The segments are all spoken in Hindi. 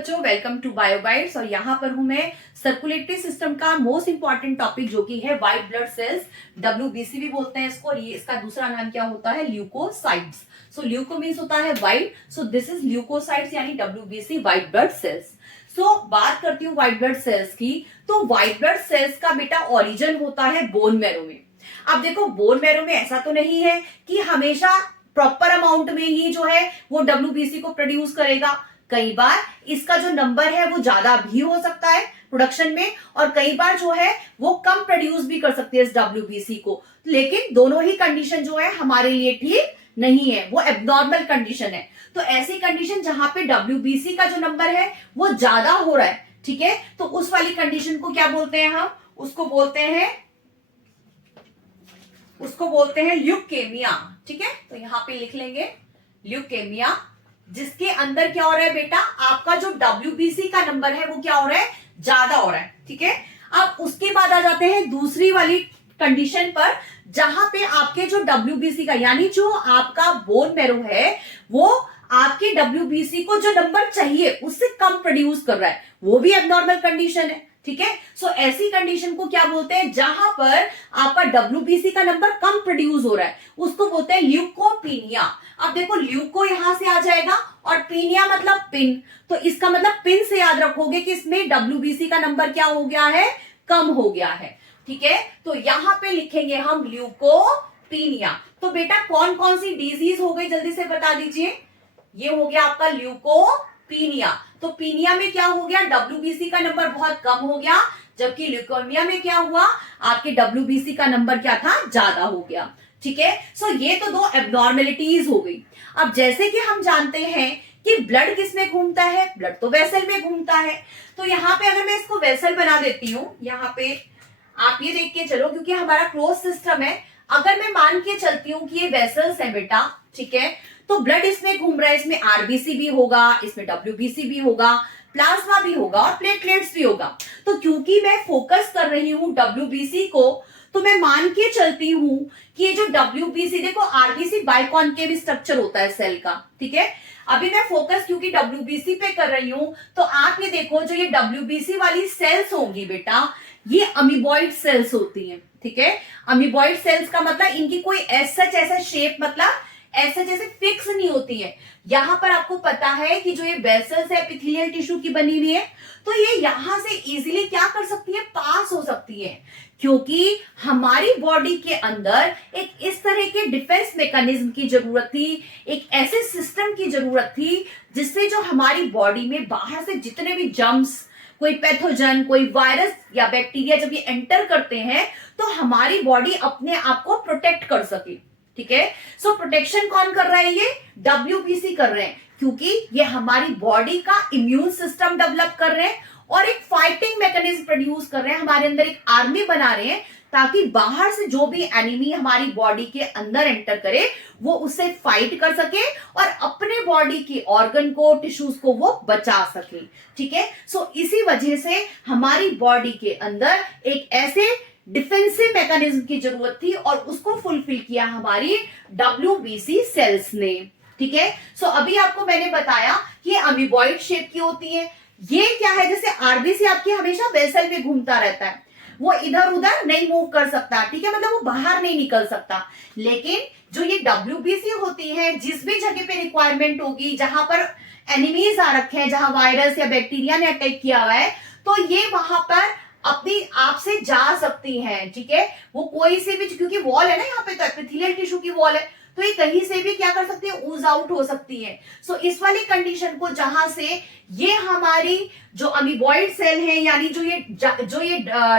बच्चों, वेलकम टू बायोबाइट्स। और यहाँ पर हूं मैं सर्कुलेटरी सिस्टम का मोस्ट इंपॉर्टेंट टॉपिक जो कि है व्हाइट ब्लड सेल्स, WBC भी बोलते हैं इसको। और ये इसका दूसरा नाम क्या होता है? ल्यूकोसाइट्स। सो ल्यूको मीन्स होता है white, so this is leucocytes यानी WBC white blood cells. So बात करती हूँ व्हाइट ब्लड सेल्स की। तो व्हाइट ब्लड सेल्स का बेटा ओरिजिन होता है बोन मैरो में। अब देखो, बोन मैरो में ऐसा तो नहीं है कि हमेशा प्रॉपर अमाउंट में ही जो है वो WBC को प्रोड्यूस करेगा। कई बार इसका जो नंबर है वो ज्यादा भी हो सकता है प्रोडक्शन में, और कई बार जो है वो कम प्रोड्यूस भी कर सकती है इस WBC को। लेकिन दोनों ही कंडीशन जो है हमारे लिए ठीक नहीं है, वो एब्नॉर्मल कंडीशन है। तो ऐसी कंडीशन जहां पे WBC का जो नंबर है वो ज्यादा हो रहा है, ठीक है, तो उस वाली कंडीशन को क्या बोलते हैं? हम उसको बोलते हैं ल्यूकेमिया। ठीक है, तो यहां पे लिख लेंगे ल्यूकेमिया, जिसके अंदर क्या हो रहा है बेटा, आपका जो WBC का नंबर है वो क्या हो रहा है? ज्यादा हो रहा है। ठीक है, अब उसके बाद आ जाते हैं दूसरी वाली कंडीशन पर, जहां पे आपके जो WBC का यानी जो आपका बोन मैरो है वो आपके WBC को जो नंबर चाहिए उससे कम प्रोड्यूस कर रहा है, वो भी एबनॉर्मल कंडीशन है। ठीक है, सो ऐसी कंडीशन को क्या बोलते हैं? जहां पर आपका WBC का नंबर कम प्रोड्यूस हो रहा है उसको बोलते हैं ल्यूकोपीनिया। अब देखो, ल्यूको यहां से आ जाएगा और पीनिया मतलब पिन, तो इसका मतलब पिन से याद रखोगे कि इसमें WBC का नंबर क्या हो गया है? कम हो गया है। ठीक है, तो यहां पे लिखेंगे हम ल्यूकोपीनिया। तो बेटा कौन कौन सी डिजीज हो गई जल्दी से बता दीजिए। ये हो गया आपका ल्यूकोपीनिया। तो पीनिया में क्या हो गया? WBC का नंबर बहुत कम हो गया, जबकि ल्यूकेमिया में क्या हुआ? आपके WBC का नंबर क्या था? ज्यादा हो गया। ठीक है, सो ये तो दो एबनॉर्मेलिटीज हो गई। अब जैसे कि हम जानते हैं कि ब्लड किस में घूमता है? ब्लड तो वेसल में घूमता है। तो यहाँ पे अगर मैं इसको वेसल बना देती हूँ, यहाँ पे आप ये देख के चलो, क्योंकि हमारा क्लोज सिस्टम है। अगर मैं मान के चलती हूँ कि ये वेसल्स है बेटा, ठीक है, तो ब्लड इसमें घूम रहा है, इसमें RBC भी होगा, इसमें WBC भी होगा, प्लाज्मा भी होगा और प्लेटलेट्स भी होगा। तो क्योंकि मैं फोकस कर रही हूँ WBC को, तो मैं मान के चलती हूं कि ये जो WBC, देखो RBC बाइकॉन्केव स्ट्रक्चर होता है सेल का। ठीक है, अभी मैं फोकस क्योंकि WBC पे कर रही हूं, तो आप ये देखो, जो ये WBC वाली सेल्स होंगी बेटा, ये अमीबॉइड सेल्स होती हैं। ठीक है, अमीबॉइड सेल्स का मतलब इनकी कोई ऐसा शेप, मतलब ऐसे जैसे फिक्स नहीं होती है। यहां पर आपको पता है कि जो ये वेसल्स है एपिथेलियल टिश्यू की बनी हुई है, तो ये यहां से इजीली क्या कर सकती है? पास हो सकती है, क्योंकि हमारी बॉडी के अंदर एक इस तरह के डिफेंस मैकेनिज्म की जरूरत थी, एक ऐसे सिस्टम की जरूरत थी जिससे जो हमारी बॉडी में बाहर से जितने भी जर्म्स, कोई पैथोजन, कोई वायरस या बैक्टीरिया जब ये एंटर करते हैं तो हमारी बॉडी अपने आप को प्रोटेक्ट कर सके। ठीक है, सो प्रोटेक्शन कौन कर रहा है? ये WBC कर रहे हैं, क्योंकि ये हमारी बॉडी का इम्यून सिस्टम डेवलप कर रहे हैं और एक फाइटिंग मैकेनिज्म प्रोड्यूस कर रहे हैं, हमारे अंदर एक आर्मी बना रहे हैं, ताकि बाहर से जो भी एनिमी हमारी बॉडी के अंदर एंटर करे वो उससे फाइट कर सके और अपने बॉडी के ऑर्गन को, टिश्यूज को वो बचा सके। ठीक है, सो इसी वजह से हमारी बॉडी के अंदर एक ऐसे डिफेंसिव मैकेनिज्म की जरूरत थी और उसको फुलफिल किया हमारी WBC सेल्स ने। ठीक है, सो अभी आपको मैंने बताया कि अमीबॉइड शेप की होती है। ये क्या है? जैसे RBC आपकी हमेशा वेसल में घूमता रहता है, वो इधर उधर नहीं मूव कर सकता। ठीक है, मतलब वो बाहर नहीं निकल सकता। लेकिन जो ये WBC होती है, जिस भी जगह पे रिक्वायरमेंट होगी, जहां पर एनिमीज आ रखे हैं, जहां वायरस या बैक्टीरिया ने अटैक किया हुआ है, तो ये वहां पर अपनी आप से जा सकती हैं। ठीक है, वो कोई से भी, क्योंकि वॉल है ना यहाँ पे, तो एपिथेलियल टिश्यू की वॉल है, तो ये कहीं से भी क्या कर सकती है? ऊज आउट हो सकती है। सो इस वाली कंडीशन को, जहां से ये हमारी जो अमीबॉइड सेल है, यानी जो ये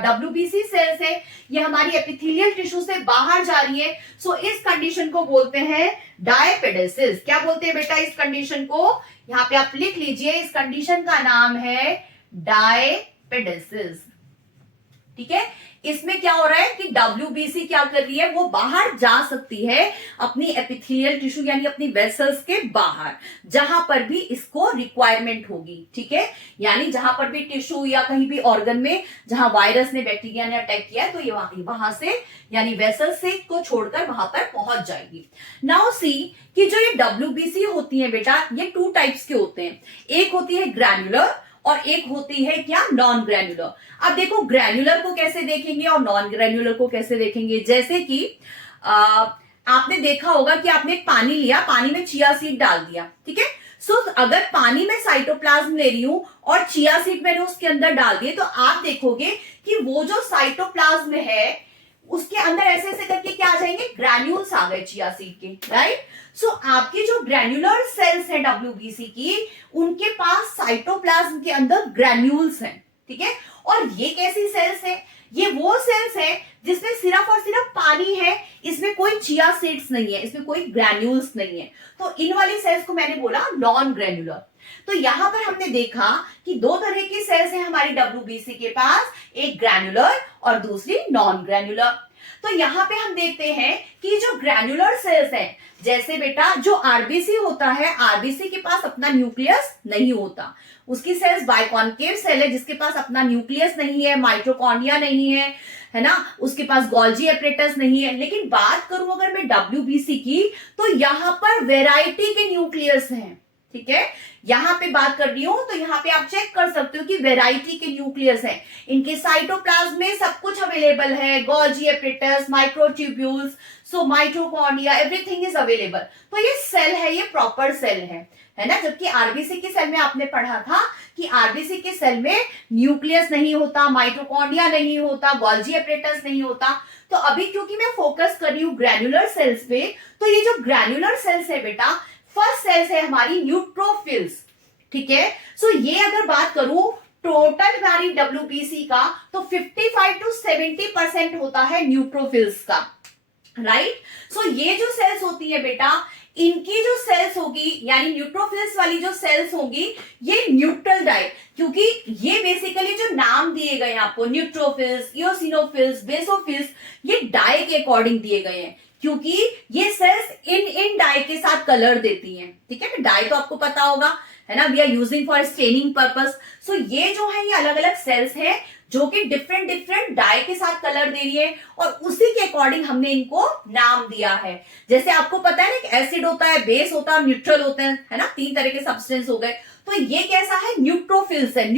WBC सेल्स है, ये हमारी एपिथेलियल टिश्यू से बाहर जा रही है, सो इस कंडीशन को बोलते हैं डायपेडेसिस। क्या बोलते हैं बेटा इस कंडीशन को? यहाँ पे आप लिख लीजिए, इस कंडीशन का नाम है डायपेडेसिस। ठीक है। इसमें क्या हो रहा है कि WBC क्या कर रही है, वो बाहर जा सकती है अपनी एपिथेलियल टिश्यू यानी अपनी वेसल्स के बाहर, जहां पर भी इसको रिक्वायरमेंट होगी, ठीक है। यानी जहां पर भी टिश्यू या कहीं भी ऑर्गन में जहां वायरस ने बैक्टीरिया ने अटैक किया है तो ये वहां से यानी वेसल से को छोड़कर वहां पर पहुंच जाएगी। नाउ सी कि जो ये WBC होती है बेटा, ये 2 टाइप्स के होते हैं। एक होती है ग्रैन्युलर और एक होती है क्या, नॉन ग्रैन्युलर। अब देखो ग्रैन्युलर को कैसे देखेंगे और नॉन ग्रैन्युलर को कैसे देखेंगे। जैसे कि आपने देखा होगा कि आपने पानी लिया, पानी में चिया सीड डाल दिया, ठीक है। सो अगर पानी में साइटोप्लाज्म ले रही हूं और चिया सीड मैंने उसके अंदर डाल दिए, तो आप देखोगे कि वो जो साइटोप्लाज्म है उसके अंदर ऐसे ऐसे करके क्या आ जाएंगे, ग्रैन्यूल्स आ गए चिया सीड के, राइट। सो आपकी जो ग्रैन्युलर सेल्स है WBC की, उनके पास साइटोप्लाज्म के अंदर ग्रैन्यूल्स हैं, ठीक है। और ये कैसी सेल्स है, ये वो सेल्स है जिसमें सिर्फ और सिर्फ पानी है, इसमें कोई चिया सीड्स नहीं है, इसमें कोई ग्रैन्यूल्स नहीं है। तो इन वाली सेल्स को मैंने बोला नॉन ग्रैन्युलर। तो यहां पर हमने देखा कि 2 तरह की सेल्स हैं हमारी WBC के पास, एक ग्रैन्युलर और दूसरी नॉन ग्रैन्युलर। तो यहां पे हम देखते हैं कि जो ग्रैन्युलर सेल्स हैं, जैसे बेटा जो RBC होता है, RBC के पास अपना न्यूक्लियस नहीं होता, उसकी सेल्स बाइकॉन्केव सेल है जिसके पास अपना न्यूक्लियस नहीं है, माइटोकॉन्ड्रिया नहीं है ना, उसके पास गोल्जी एपरेटस नहीं है। लेकिन बात करूं अगर मैं WBC की, तो यहां पर वेराइटी के न्यूक्लियस हैं, ठीक है। यहां पे बात कर रही हूं तो यहां पे आप चेक कर सकते हो कि वैरायटी के न्यूक्लियस हैं, इनके साइटोप्लाज्म में सब कुछ अवेलेबल है, Golgi apparatus, microtubules, so mitochondria, everything is available. तो ये सेल है, ये प्रॉपर सेल है ना। जबकि RBC की सेल में आपने पढ़ा था कि RBC के सेल में न्यूक्लियस नहीं होता, माइटोकॉन्ड्रिया नहीं होता, गोल्जी एपरेटस नहीं होता। तो अभी क्योंकि मैं फोकस कर रही हूं ग्रैन्युलर सेल्स पे, तो ये जो ग्रैन्युलर सेल्स है बेटा, फर्स्ट सेल्स है हमारी न्यूट्रोफिल्स, ठीक है। सो ये अगर बात करूं टोटल हमारी WBC का, तो 55 to 70% होता है न्यूट्रोफिल्स का, राइट। सो ये जो सेल्स होती है बेटा, इनकी जो सेल्स होगी यानी न्यूट्रोफिल्स वाली जो सेल्स होंगी, ये न्यूट्रल डाई, क्योंकि ये बेसिकली जो नाम दिए गए हैं आपको, न्यूट्रोफिल्स, इओसिनोफिल्स, बेसोफिल्स, ये डाई के अकॉर्डिंग दिए गए हैं, क्योंकि ये सेल्स इन डाई के साथ कलर देती हैं, ठीक है। डाई तो आपको पता होगा, है ना, we are using for staining purpose. So ये जो है ये अलग अलग सेल्स हैं जो कि डिफरेंट डाई के साथ कलर दे रही है, और उसी के अकॉर्डिंग हमने इनको नाम दिया है। जैसे आपको पता है ना, एसिड होता है, बेस होता है और न्यूट्रल होते हैं, है ना, 3 तरह के सब्सटेंस हो गए। तो ये कैसा है, न्यूट्रोफिल्स है।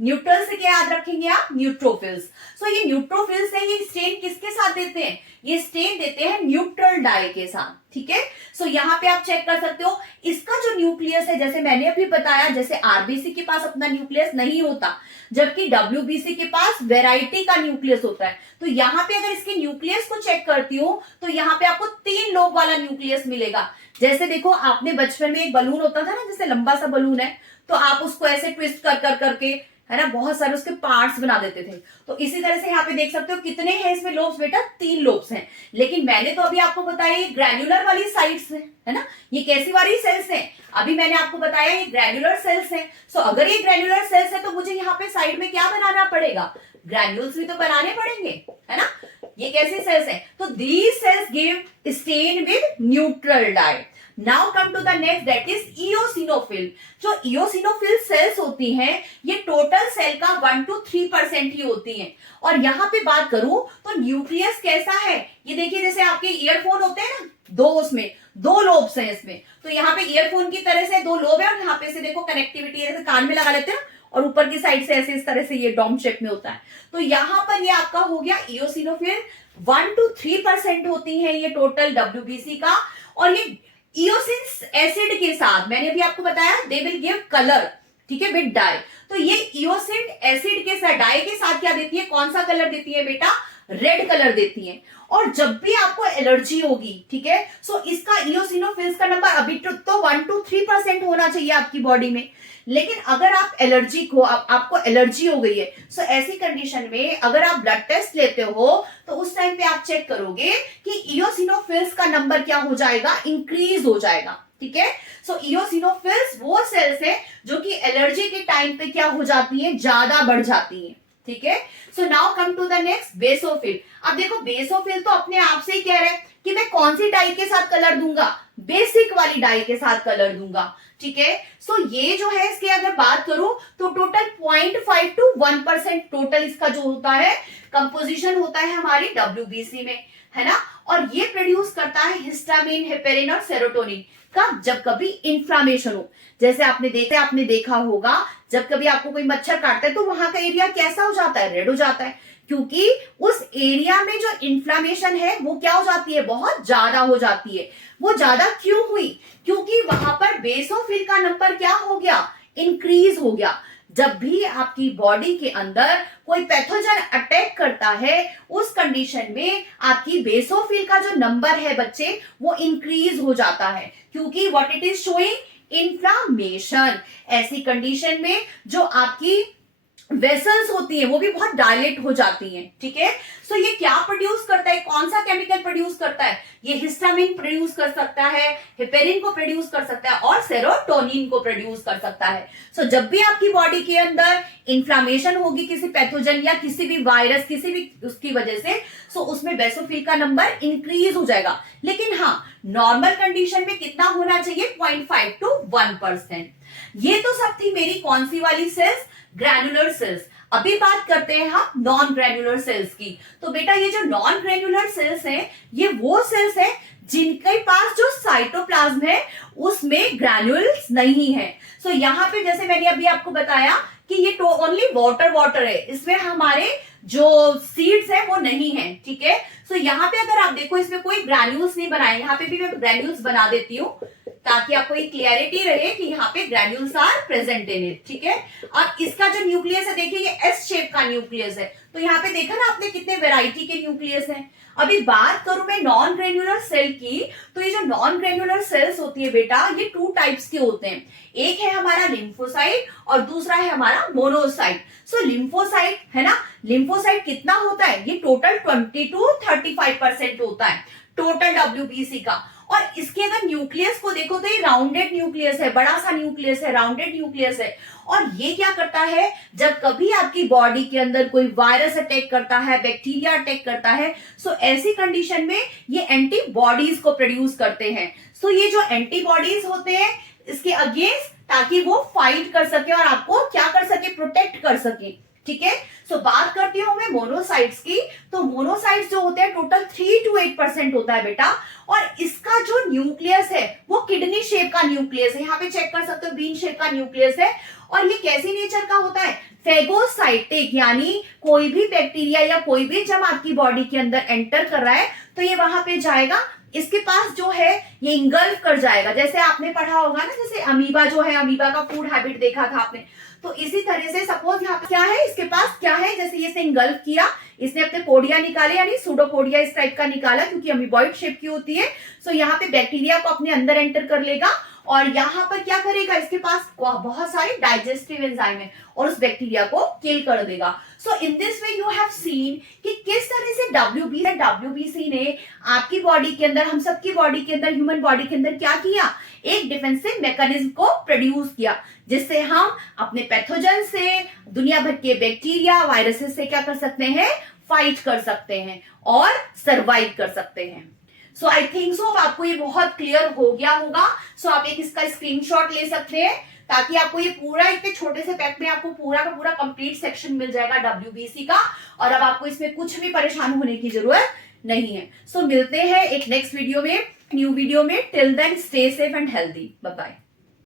न्यूट्रल से क्या याद रखेंगे आप, न्यूट्रोफिल्स। सो ये न्यूट्रोफिल्स है, ये स्टेन किसके साथ देते हैं, ये स्टेन देते हैं न्यूट्रल डाई के साथ, ठीक है। सो यहाँ पे आप चेक कर सकते हो, इसका जो न्यूक्लियस है, जैसे मैंने अभी बताया, जैसे RBC के पास अपना न्यूक्लियस नहीं होता, जबकि WBC के पास वेराइटी का न्यूक्लियस होता है। तो यहाँ पे अगर इसके न्यूक्लियस को चेक करती हूँ, तो यहाँ पे आपको 3 लोब वाला न्यूक्लियस मिलेगा। जैसे देखो, आपने बचपन में एक बलून होता था ना, जैसे लंबा सा बलून है, तो आप उसको ऐसे ट्विस्ट कर करके, है ना, बहुत सारे उसके पार्ट्स बना देते थे। तो इसी तरह से यहाँ पे देख सकते हो कितने हैं इसमें लोब्स बेटा, 3 लोब्स हैं। लेकिन मैंने तो अभी आपको बताया ये ग्रैन्युलर वाली साइट्स है ना, ये कैसी वाली सेल्स हैं, अभी मैंने आपको बताया ये ग्रैन्युलर सेल्स हैं। सो अगर ये ग्रैन्युलर सेल्स है तो मुझे यहाँ पे साइड में क्या बनाना पड़ेगा, ग्रैन्यूल्स भी तो बनाने पड़ेंगे, है ना। ये कैसी सेल्स हैं, तो these cells give stain with neutral dye. Now come to the next, that is eosinophil. जो इओसिनोफिल सेल्स होती हैं, ये टोटल सेल का 1 to 3% ही होती हैं। और यहाँ पे बात करूं तो न्यूक्लियस कैसा है, ये देखिए, जैसे आपके ईयरफोन होते हैं ना, 2 उसमें 2 लोब्स हैं इसमें। तो यहाँ पे ईयरफोन की तरह से 2 लोब है, और यहाँ पे से देखो कनेक्टिविटी है, जैसे कान में लगा लेते हैं, और ऊपर की साइड से ऐसे इस तरह से ये डोम शेप में होता है। तो यहाँ पर ये आपका हो गया इओसिनोफिल, 1 to 3% होती है ये टोटल WBC का। और ये इओसिन एसिड के साथ, मैंने अभी आपको बताया, दे विल गिव कलर, ठीक है, विद डाई। तो ये इओसिन एसिड के साथ, डाई के साथ क्या देती है, कौन सा कलर देती है बेटा, रेड कलर देती है। और जब भी आपको एलर्जी होगी, ठीक है, सो इसका इओसिनोफिल्स का नंबर अभी तो 1 to 3% होना चाहिए आपकी बॉडी में। लेकिन अगर आप एलर्जिक हो, आपको एलर्जी हो गई है, सो ऐसी कंडीशन में अगर आप ब्लड टेस्ट लेते हो, तो उस टाइम पे आप चेक करोगे कि इओसिनोफिल्स का नंबर क्या हो जाएगा, इंक्रीज हो जाएगा, ठीक है। सो इओसिनोफिल्स वो सेल्स है जो कि एलर्जी के टाइम पे क्या हो जाती है, ज्यादा बढ़ जाती है, ठीक है। So now come to the next, basophil. अब देखो बेसोफिल तो अपने आप से ही कह रहे हैं कि मैं कौन सी डाई के साथ कलर दूंगा, बेसिक वाली डाई के साथ कलर दूंगा, ठीक है। सो ये जो है इसकी अगर बात करूं तो टोटल 0.5 to 1% टोटल इसका जो होता है कंपोजिशन होता है हमारी WBC में, है ना। और ये प्रोड्यूस करता है हिस्टामिन, हेपेरिन और सेरोटोनिन का जब कभी इंफ्लामेशन हो। जैसे आपने देखा होगा जब कभी आपको कोई मच्छर काटता है तो वहां का एरिया कैसा हो जाता है, रेड हो जाता है, क्योंकि उस एरिया में जो इन्फ्लामेशन है वो क्या हो जाती है, बहुत ज्यादा हो जाती है। वो ज्यादा क्यों हुई, क्योंकि वहां पर बेसोफिल का नंबर क्या हो गया, इंक्रीज हो गया। जब भी आपकी बॉडी के अंदर कोई पैथोजन अटैक करता है उस कंडीशन में आपकी बेसोफिल का जो नंबर है बच्चे वो इंक्रीज हो जाता है, क्योंकि what it is showing, inflammation. ऐसी कंडीशन में जो आपकी वेसल्स होती हैं वो भी बहुत डायलेट हो जाती हैं, ठीक है। सो ये क्या प्रोड्यूस करता है, कौन सा केमिकल प्रोड्यूस करता है, ये हिस्टामिन प्रोड्यूस कर सकता है, हेपेरिन को प्रोड्यूस कर सकता है और सेरोटोनिन को प्रोड्यूस कर सकता है। सो जब भी आपकी बॉडी के अंदर इंफ्लामेशन होगी किसी पैथोजन या किसी भी वायरस किसी भी उसकी वजह से, सो उसमें बेसोफिल का नंबर इंक्रीज हो जाएगा। लेकिन हाँ, नॉर्मल कंडीशन में कितना होना चाहिए, 0.5 to 1%। ये तो सब थी मेरी कौन सी वाली सेल्स, ग्रैनुलर सेल्स। अभी बात करते हैं हम नॉन ग्रैनुलर सेल्स की। तो बेटा ये जो नॉन ग्रैनुलर सेल्स हैं ये वो सेल्स हैं जिनके पास जो साइटोप्लाज्म है उसमें ग्रैन्युल्स नहीं है। सो यहाँ पे जैसे मैंने अभी आपको बताया कि ये ओनली वाटर है, इसमें हमारे जो सीड्स है वो नहीं है, ठीक है। सो यहाँ पे अगर आप देखो इसमें कोई ग्रैन्यूल्स नहीं बनाए, यहाँ पे भी मैं ग्रैन्यूल्स बना देती हूँ ताकि आपको एक क्लियरिटी रहे कि यहाँ पे granules are present in it, ठीक है। और इसका जो न्यूक्लियस है देखिए ये एस शेप का न्यूक्लियस है, तो यहाँ पे देखा ना आपने कितने वेराइटी के न्यूक्लियस हैं। अभी बात करूं मैं नॉन ग्रेन्युलर सेल की, तो ये जो नॉन ग्रेन्युलर सेल्स होती है बेटा ये 2 टाइप्स के होते हैं। एक है हमारा लिम्फोसाइट और दूसरा है हमारा मोनोसाइट। सो लिम्फोसाइट है ना, लिम्फोसाइट कितना होता है, ये टोटल 20 to 35% होता है टोटल WBC का। और इसके अगर न्यूक्लियस को देखो तो ये राउंडेड न्यूक्लियस है, बड़ा सा न्यूक्लियस है, राउंडेड न्यूक्लियस है। और ये क्या करता है, जब कभी आपकी बॉडी के अंदर कोई वायरस अटैक करता है, बैक्टीरिया अटैक करता है, सो ऐसी कंडीशन में ये एंटीबॉडीज को प्रोड्यूस करते हैं। सो ये जो एंटीबॉडीज होते हैं इसके अगेंस्ट, ताकि वो फाइट कर सके और आपको क्या कर सके, प्रोटेक्ट कर सके, ठीक है। सो बात करती हूं मैं मोनोसाइट्स की, तो मोनोसाइट्स जो होते हैं टोटल 3 to 8% होता है बेटा। और इसका जो न्यूक्लियस है वो किडनी शेप का न्यूक्लियस है, यहाँ पे चेक कर सकते हो बीन शेप का न्यूक्लियस है। और ये कैसी नेचर का होता है, फेगोसाइटिक, यानी कोई भी बैक्टीरिया या कोई भी जब आपकी बॉडी के अंदर एंटर कर रहा है तो ये वहां पे जाएगा, इसके पास जो है ये इंगल्फ कर जाएगा। जैसे आपने पढ़ा होगा ना, जैसे अमीबा जो है, अमीबा का फूड हैबिट देखा था आपने, तो इसी तरह से सपोज यहाँ पे क्या है, इसके पास क्या है, जैसे ये इसने इंगल्फ किया, इसने अपने पोडिया निकाले यानी सूडोपोडिया इस टाइप का निकाला क्योंकि अमीबॉइड शेप की होती है। सो यहाँ पे बैक्टीरिया को अपने अंदर एंटर कर लेगा और यहाँ पर क्या करेगा, इसके पास बहुत सारे डाइजेस्टिव एंजाइम है और उस बैक्टीरिया को किल कर देगा। So in this way you have seen कि किस तरह से WBC ने आपकी बॉडी के अंदर, हम सबकी बॉडी के अंदर, ह्यूमन बॉडी के अंदर क्या किया, एक डिफेंसिव मैकेनिज्म को प्रोड्यूस किया, जिससे हम अपने पैथोजन से, दुनिया भर के बैक्टीरिया, वायरसेस से क्या कर सकते हैं, फाइट कर सकते हैं और सरवाइव कर सकते हैं। सो आई थिंक सो आपको ये बहुत क्लियर हो गया होगा। सो आप एक इसका स्क्रीनशॉट ले सकते हैं ताकि आपको ये पूरा इतने छोटे से पैक में आपको पूरा का पूरा कंप्लीट सेक्शन मिल जाएगा WBC का, और अब आपको इसमें कुछ भी परेशान होने की जरूरत नहीं है। सो मिलते हैं एक नेक्स्ट वीडियो में, न्यू वीडियो में। Till then stay safe and healthy, bye bye.